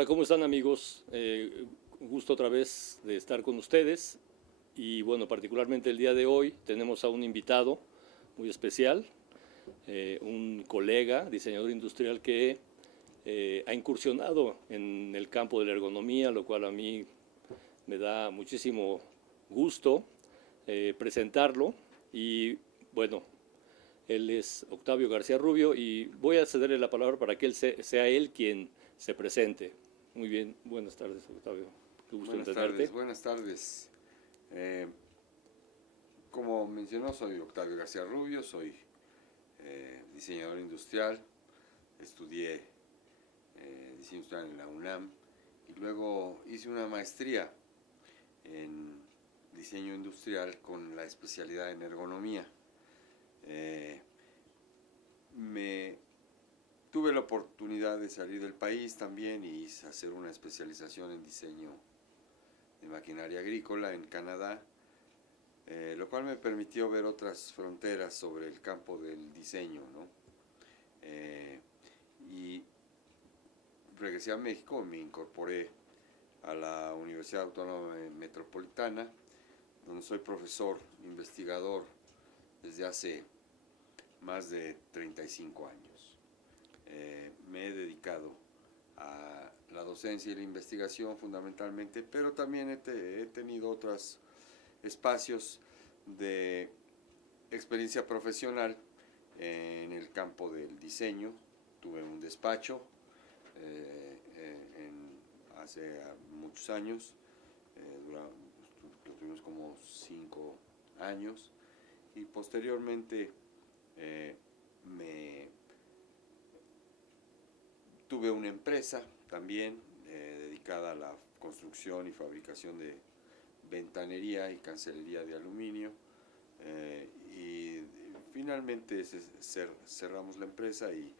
Hola, ¿cómo están amigos? Gusto otra vez de estar con ustedes y bueno, particularmente el día de hoy tenemos a un invitado muy especial, un colega, diseñador industrial que ha incursionado en el campo de la ergonomía, lo cual a mí me da muchísimo gusto presentarlo y bueno, él es Octavio García Rubio y voy a cederle la palabra para que sea él quien se presente. Muy bien, buenas tardes, Octavio. Qué gusto en tenerte. Buenas tardes. Eh, Como mencionó, soy Octavio García Rubio, soy diseñador industrial, estudié diseño industrial en la UNAM y luego hice una maestría en diseño industrial con la especialidad en ergonomía. Me tuve la oportunidad de salir del país también y hacer una especialización en diseño de maquinaria agrícola en Canadá, lo cual me permitió ver otras fronteras sobre el campo del diseño, ¿no? Y regresé a México, me incorporé a la Universidad Autónoma Metropolitana, donde soy profesor, investigador desde hace más de 35 años. Me he dedicado a la docencia y la investigación fundamentalmente, pero también he tenido otros espacios de experiencia profesional en el campo del diseño. Tuve un despacho hace muchos años, lo tuvimos como 5 años, y posteriormente tuve una empresa también dedicada a la construcción y fabricación de ventanería y cancelería de aluminio, y finalmente cerramos la empresa y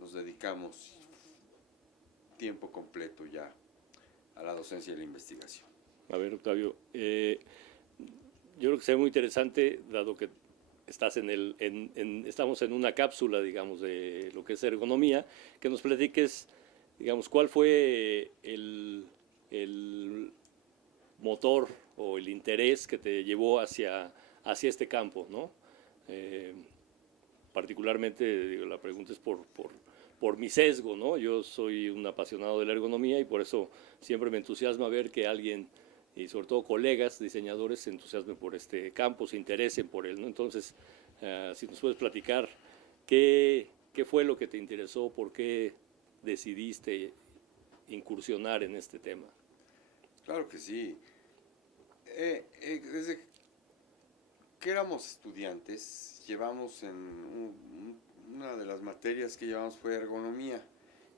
nos dedicamos tiempo completo ya a la docencia y la investigación. A ver, Octavio, yo creo que sería muy interesante, dado que estamos en una cápsula, digamos, de lo que es ergonomía, que nos platiques, digamos, cuál fue el motor o el interés que te llevó hacia este campo, ¿no? Particularmente, digo, la pregunta es por mi sesgo, ¿no? Yo soy un apasionado de la ergonomía y por eso siempre me entusiasma ver que alguien, y sobre todo colegas diseñadores, se entusiasmen por este campo, se interesen por él, ¿no? Entonces, si nos puedes platicar qué fue lo que te interesó, por qué decidiste incursionar en este tema. Claro que sí. Desde que éramos estudiantes, llevamos una de las materias que llevamos fue ergonomía.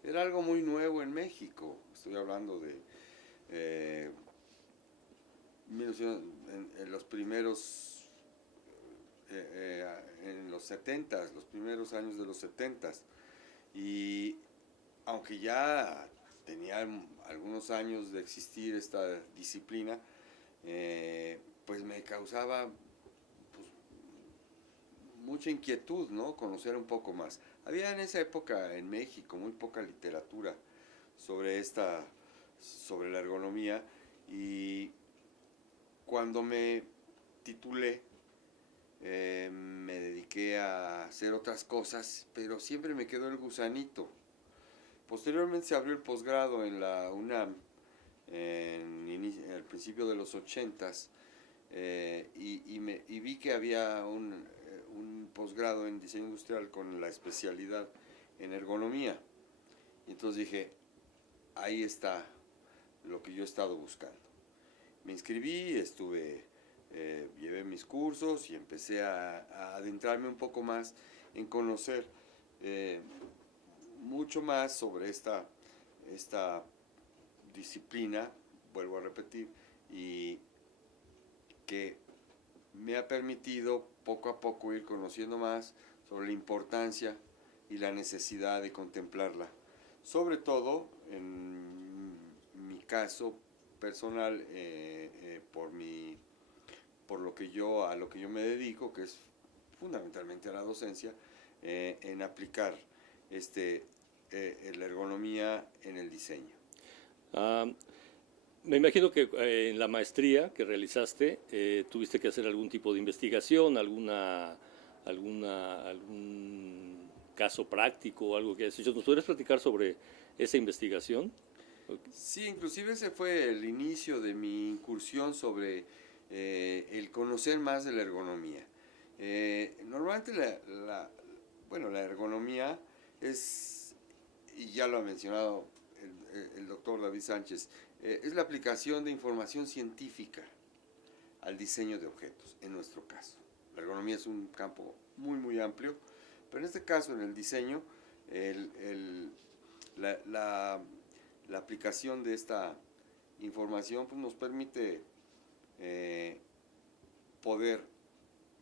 Era algo muy nuevo en México. Estoy hablando de en los primeros, en los 70s, los primeros años de los 70s. Y aunque ya tenía algunos años de existir esta disciplina, pues me causaba mucha inquietud, ¿no? Conocer un poco más. Había en esa época en México muy poca literatura sobre la ergonomía, y cuando me titulé me dediqué a hacer otras cosas, pero siempre me quedó el gusanito. Posteriormente se abrió el posgrado en la UNAM al principio de los 80s, y vi que había un posgrado en diseño industrial con la especialidad en ergonomía. Y entonces dije, ahí está lo que yo he estado buscando. Me inscribí, llevé mis cursos y empecé a adentrarme un poco más en conocer mucho más sobre esta disciplina, vuelvo a repetir, y que me ha permitido poco a poco ir conociendo más sobre la importancia y la necesidad de contemplarla. Sobre todo, en mi caso personal, por lo que a lo que yo me dedico, que es fundamentalmente a la docencia, en aplicar la ergonomía en el diseño. Ah, me imagino que en la maestría que realizaste tuviste que hacer algún tipo de investigación, algún caso práctico o algo que hayas hecho. ¿Nos podrías platicar sobre esa investigación? Sí, inclusive ese fue el inicio de mi incursión sobre el conocer más de la ergonomía. Normalmente bueno, la ergonomía es, y ya lo ha mencionado el doctor David Sánchez, es la aplicación de información científica al diseño de objetos, en nuestro caso. La ergonomía es un campo muy, muy amplio, pero en este caso, en el diseño, la aplicación de esta información pues, nos permite poder,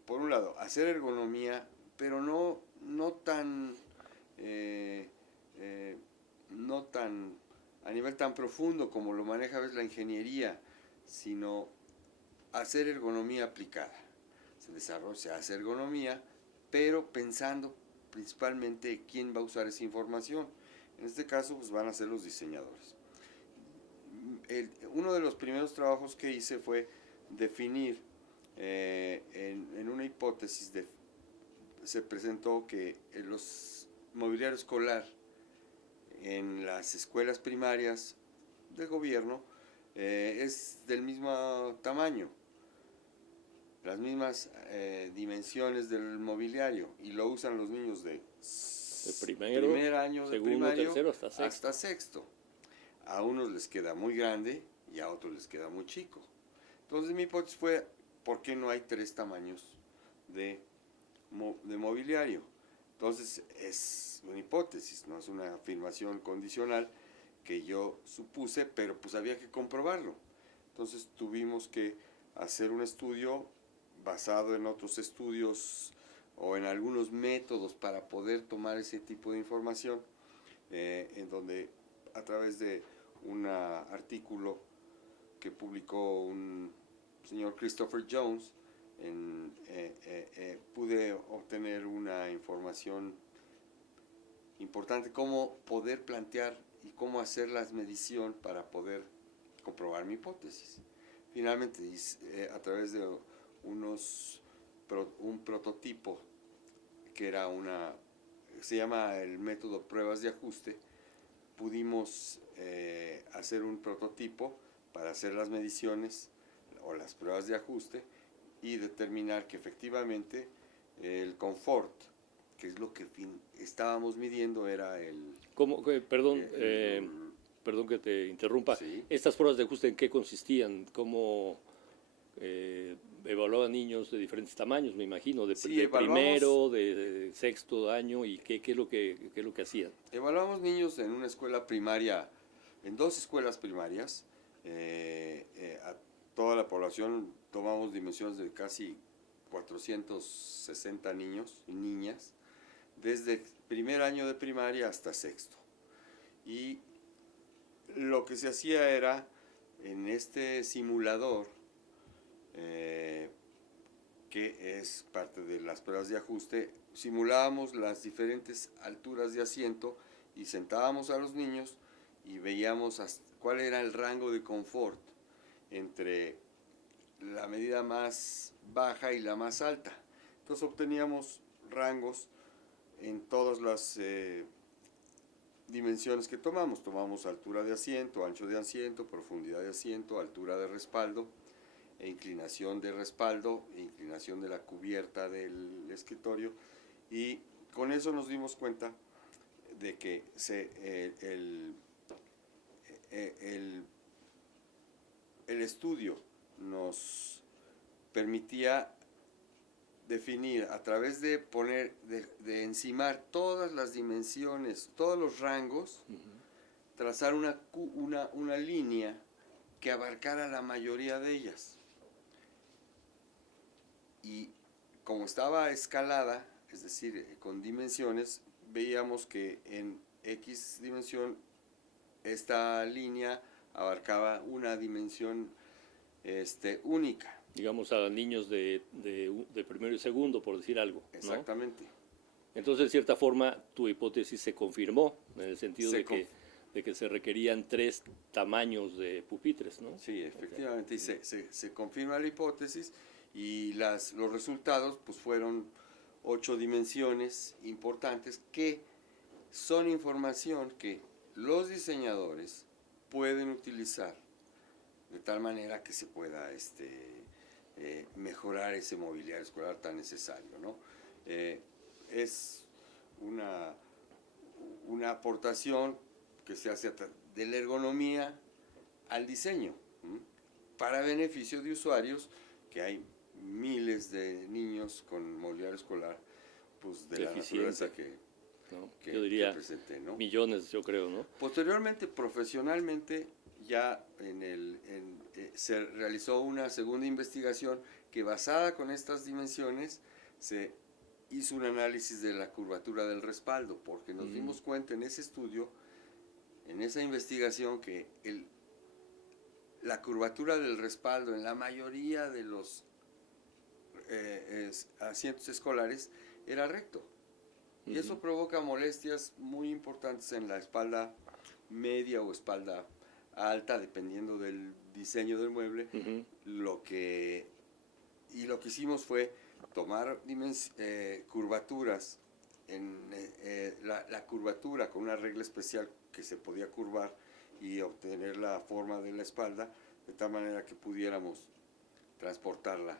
por un lado, hacer ergonomía, pero no tan a nivel tan profundo como lo maneja a veces la ingeniería, sino hacer ergonomía aplicada. Se hace ergonomía, pero pensando principalmente quién va a usar esa información. En este caso, pues van a ser los diseñadores. Uno de los primeros trabajos que hice fue definir en una hipótesis, se presentó que los mobiliario escolar en las escuelas primarias de gobierno es del mismo tamaño, las mismas dimensiones del mobiliario, y lo usan los niños de primer año de segundo, primario tercero, hasta hasta sexto. A unos les queda muy grande y a otros les queda muy chico. Entonces mi hipótesis fue, ¿por qué no hay 3 tamaños de mobiliario? Entonces es una hipótesis, no es una afirmación condicional que yo supuse, pero pues había que comprobarlo. Entonces tuvimos que hacer un estudio basado en otros estudios o en algunos métodos para poder tomar ese tipo de información, en donde a través de un artículo que publicó un señor Christopher Jones, pude obtener una información importante, cómo poder plantear y cómo hacer la medición para poder comprobar mi hipótesis. Finalmente, a través de un prototipo que era se llama el método pruebas de ajuste, pudimos hacer un prototipo para hacer las mediciones o las pruebas de ajuste y determinar que efectivamente el confort, que es lo que estábamos midiendo, era el... ¿Cómo? Perdón que te interrumpa. Sí. ¿Estas pruebas de ajuste en qué consistían? ¿Cómo evaluaban niños de diferentes tamaños, me imagino? De primero, de sexto año, ¿y qué es lo que hacían? Evaluamos niños en una escuela primaria, en 2 escuelas primarias, a toda la población. Tomamos dimensiones de casi 460 niños y niñas, desde primer año de primaria hasta sexto. Y lo que se hacía era, en este simulador, que es parte de las pruebas de ajuste, simulábamos las diferentes alturas de asiento y sentábamos a los niños y veíamos cuál era el rango de confort entre la medida más baja y la más alta. Entonces obteníamos rangos en todas las dimensiones que tomamos. Tomamos altura de asiento, ancho de asiento, profundidad de asiento, altura de respaldo, e inclinación de respaldo, e inclinación de la cubierta del escritorio, y con eso nos dimos cuenta de que el estudio nos permitía definir, a través de de encimar todas las dimensiones, todos los rangos, trazar una línea que abarcara la mayoría de ellas. Y como estaba escalada, es decir, con dimensiones, veíamos que en X dimensión esta línea abarcaba una dimensión única. Digamos, a niños de primero y segundo, por decir algo, ¿no? Exactamente. Entonces, de cierta forma, tu hipótesis se confirmó, en el sentido de que de que se requerían 3 tamaños de pupitres, ¿no? Sí, efectivamente, y se confirma la hipótesis y los resultados pues fueron 8 dimensiones importantes que son información que los diseñadores pueden utilizar de tal manera que se pueda mejorar ese mobiliario escolar tan necesario, ¿no? Es una aportación que se hace de la ergonomía al diseño, ¿m? Para beneficio de usuarios, que hay miles de niños con mobiliario escolar pues de la naturaleza ¿no? que Yo diría que presenté, ¿no? millones, yo creo, ¿no? Posteriormente, profesionalmente, ya se realizó una segunda investigación que, basada con estas dimensiones, se hizo un análisis de la curvatura del respaldo, porque nos dimos cuenta en ese estudio, en esa investigación, que la curvatura del respaldo en la mayoría de los asientos escolares era recto. Y eso provoca molestias muy importantes en la espalda media o espalda alta, dependiendo del diseño del mueble. Lo que hicimos fue tomar curvaturas, la curvatura con una regla especial que se podía curvar y obtener la forma de la espalda, de tal manera que pudiéramos transportarla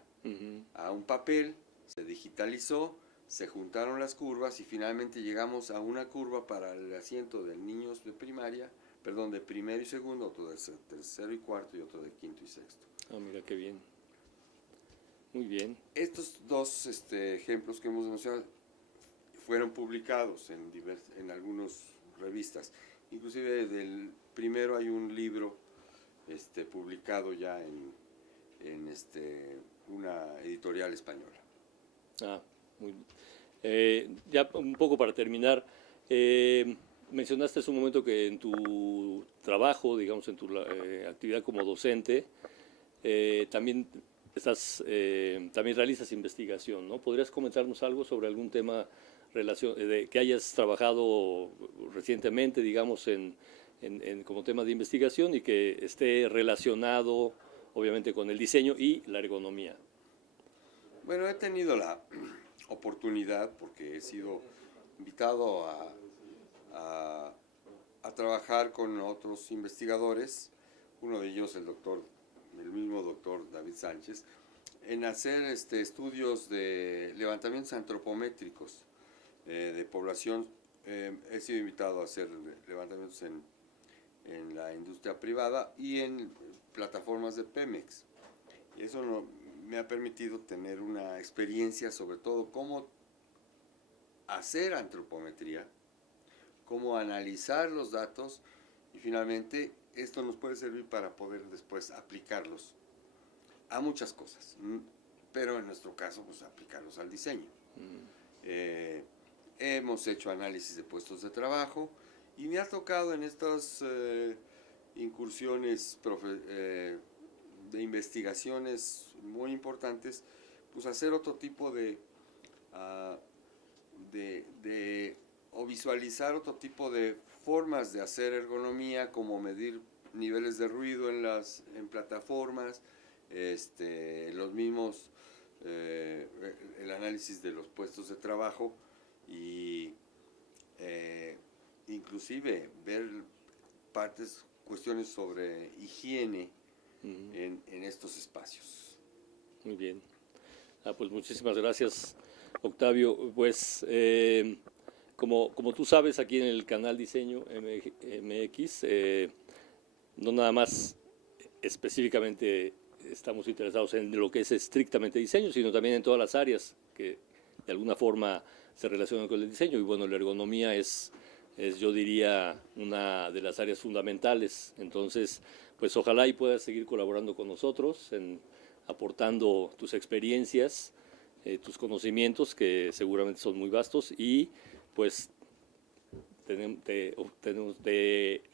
a un papel. Se digitalizó, se juntaron las curvas y finalmente llegamos a una curva para el asiento de niños de primaria, perdón, de primero y segundo, otro de tercero y cuarto y otro de quinto y sexto. Ah, mira qué bien. Muy bien. Estos dos ejemplos que hemos demostrado fueron publicados en algunas revistas. Inclusive del primero hay un libro publicado ya en una editorial española. Ah, muy bien. Ya un poco para terminar, mencionaste hace un momento que en tu trabajo, digamos, en tu actividad como docente, también también realizas investigación, ¿no? ¿Podrías comentarnos algo sobre algún tema que hayas trabajado recientemente, digamos, como tema de investigación y que esté relacionado, obviamente, con el diseño y la ergonomía? Bueno, he tenido la oportunidad, porque he sido invitado a trabajar con otros investigadores, uno de ellos el mismo doctor David Sánchez, en hacer estudios de levantamientos antropométricos de población. He sido invitado a hacer levantamientos en la industria privada y en plataformas de Pemex. Y eso me ha permitido tener una experiencia sobre todo cómo hacer antropometría, cómo analizar los datos, y finalmente esto nos puede servir para poder después aplicarlos a muchas cosas, pero en nuestro caso pues aplicarlos al diseño. Hemos hecho análisis de puestos de trabajo y me ha tocado en estas incursiones de investigaciones muy importantes, pues hacer otro tipo o visualizar otro tipo de formas de hacer ergonomía, como medir niveles de ruido en plataformas, los mismos, el análisis de los puestos de trabajo y inclusive ver cuestiones sobre higiene en estos espacios. Muy bien. Pues muchísimas gracias, Octavio. Pues como tú sabes, aquí en el canal Diseño MX, no nada más específicamente estamos interesados en lo que es estrictamente diseño, sino también en todas las áreas que de alguna forma se relacionan con el diseño. Y bueno, la ergonomía es yo diría, una de las áreas fundamentales. Entonces, pues ojalá y puedas seguir colaborando con nosotros, aportando tus experiencias, tus conocimientos, que seguramente son muy vastos, y pues te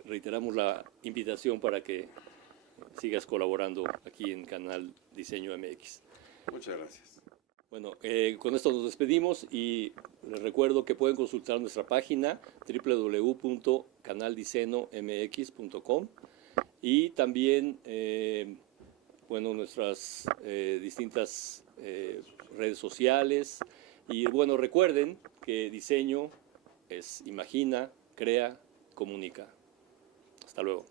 reiteramos la invitación para que sigas colaborando aquí en Canal Diseño MX. Muchas gracias. Bueno, con esto nos despedimos y les recuerdo que pueden consultar nuestra página www.canaldisenomx.com y también bueno, nuestras distintas redes sociales. Y bueno, recuerden que diseño es imagina, crea, comunica. Hasta luego.